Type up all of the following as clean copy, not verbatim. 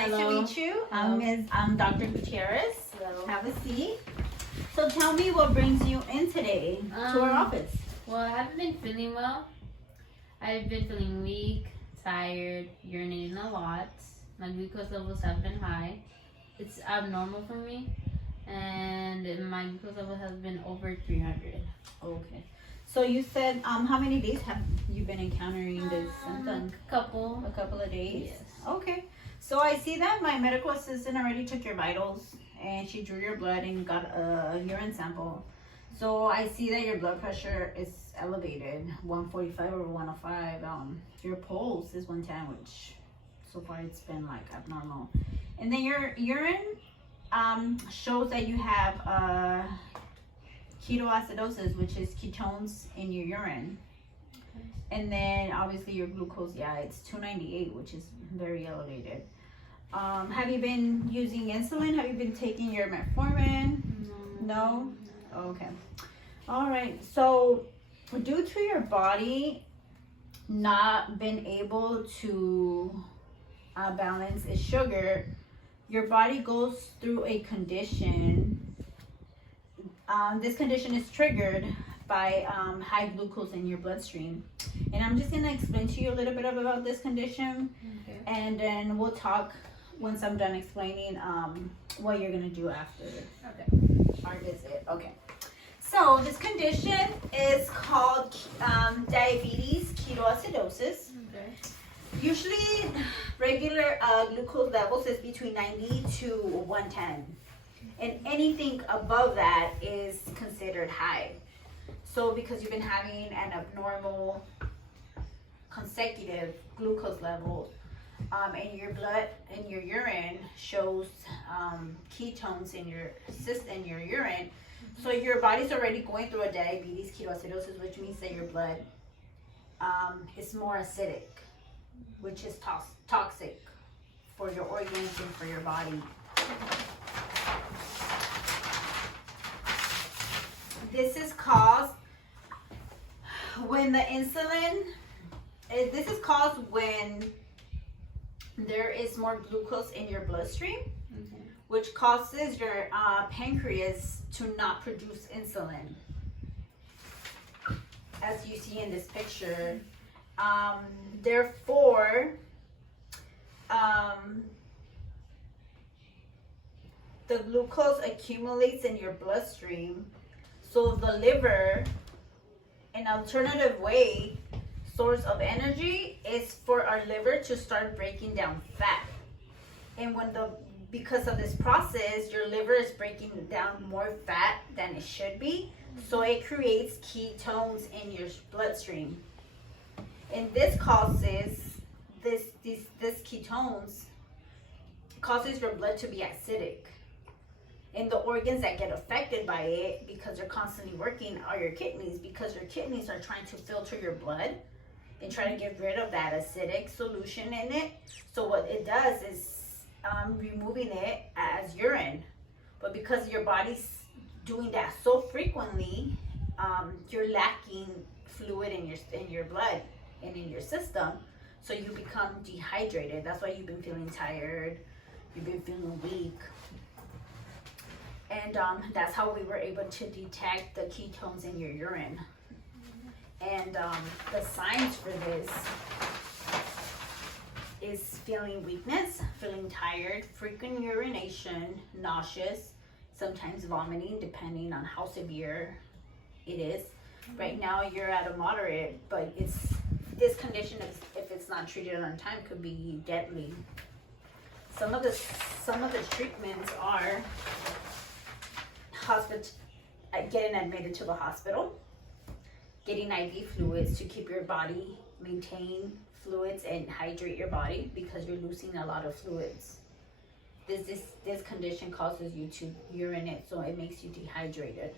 Nice Hello. to meet you. Hello. I'm Dr. Gutierrez. Hello. Have a seat. So tell me what brings you in today to our office. Well, I haven't been feeling well. I've been feeling weak, tired, urinating a lot. My glucose levels have been high. It's abnormal for me, and my glucose level has been over 300. Okay. So you said how many days have you been encountering this symptom? A couple. A couple of days? Yes. Okay. So I see that my medical assistant already took your vitals and she drew your blood and got a urine sample. So I see that your blood pressure is elevated, 145 over 105. Your pulse is 110, which so far it's been like abnormal. And then your urine shows that you have ketoacidosis, which is ketones in your urine. And then obviously your glucose, yeah, it's 298, which is very elevated. Have you been using insulin? Have you been taking your metformin? No? Okay. All right. So due to your body not being able to balance its sugar, your body goes through a condition. This condition is triggered by high glucose in your bloodstream. And I'm just going to explain to you a little bit about this condition. Okay. And then we'll talk once I'm done explaining what you're going to do after our visit. Okay. So this condition is called diabetes ketoacidosis. Okay. Usually regular glucose levels is between 90 to 110. And anything above that is considered high. So because you've been having an abnormal consecutive glucose level, and your blood and your urine shows ketones in your urine, so your body's already going through a diabetes ketoacidosis, which means that your blood is more acidic, which is toxic for your organs and for your body. This is caused when the insulin, this is caused when there is more glucose in your bloodstream, which causes your pancreas to not produce insulin. As you see in this picture, therefore, the glucose accumulates in your bloodstream. So the liver, an alternative source of energy is for our liver to start breaking down fat. And because of this process, your liver is breaking down more fat than it should be. So it creates ketones in your bloodstream. And this causes, this ketones causes your blood to be acidic. And the organs that get affected by it, because they're constantly working, are your kidneys, because your kidneys are trying to filter your blood and try to get rid of that acidic solution in it. So what it does is removing it as urine. But because your body's doing that so frequently, you're lacking fluid in your blood and in your system. So you become dehydrated. That's why you've been feeling tired. You've been feeling weak. And that's how we were able to detect the ketones in your urine. And the signs for this is feeling weakness, feeling tired, frequent urination, nauseous, sometimes vomiting, depending on how severe it is. Right now you're at a moderate, but this condition, if it's not treated on time, could be deadly. Some of the treatments are getting admitted to the hospital, getting IV fluids to keep your body, maintain fluids and hydrate your body, because you're losing a lot of fluids. This condition causes you to urinate, so it makes you dehydrated.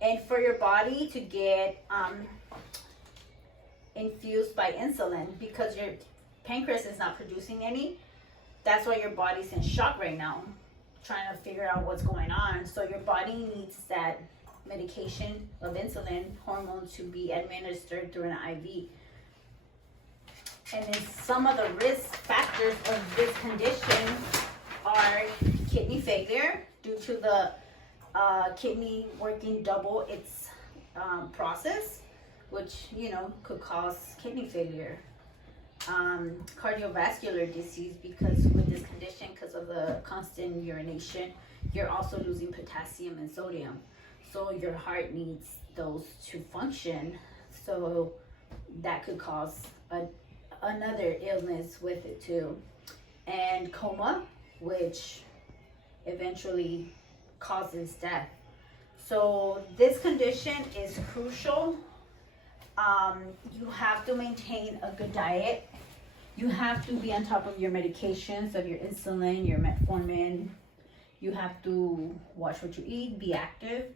And for your body to get infused by insulin, because your pancreas is not producing any, that's why your body's in shock right now, trying to figure out what's going on. So your body needs that medication of insulin hormone to be administered through an IV. And then some of the risk factors of this condition are kidney failure due to the kidney working double its process, which could cause kidney failure. Cardiovascular disease, because with this condition, because of the constant urination, you're also losing potassium and sodium. So your heart needs those to function. So that could cause another illness with it too. And coma, which eventually causes death. So this condition is crucial. You have to maintain a good diet. You have to be on top of your medications, of your insulin, your metformin. You have to watch what you eat, be active.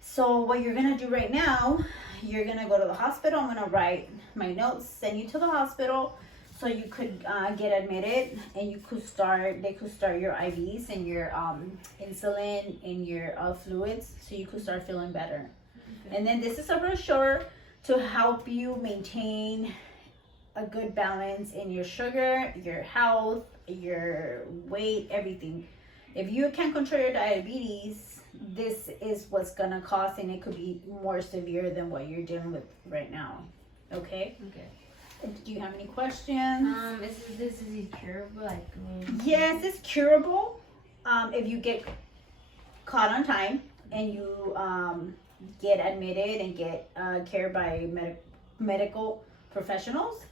So what you're gonna do right now, you're gonna go to the hospital. I'm gonna write my notes, send you to the hospital so you could get admitted, and they could start your IVs and your insulin and your fluids, so you could start feeling better. Okay. And then this is a brochure to help you maintain a good balance in your sugar, your health, your weight, everything. If you can't control your diabetes, this is what's gonna cause, and it could be more severe than what you're dealing with right now. Okay? Okay. Do you have any questions? This is curable? Yes, it's curable. If you get caught on time and you get admitted and get cared by medical professionals.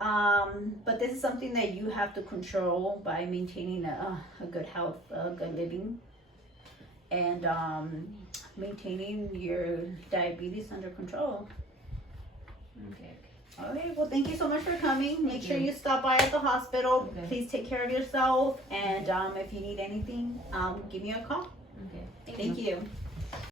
But this is something that you have to control by maintaining a good health, a good living, and maintaining your diabetes under control. Okay. Okay, well, thank you so much for coming. Make sure you stop by at the hospital. Okay. Please take care of yourself, and if you need anything, give me a call. Okay. Thank you.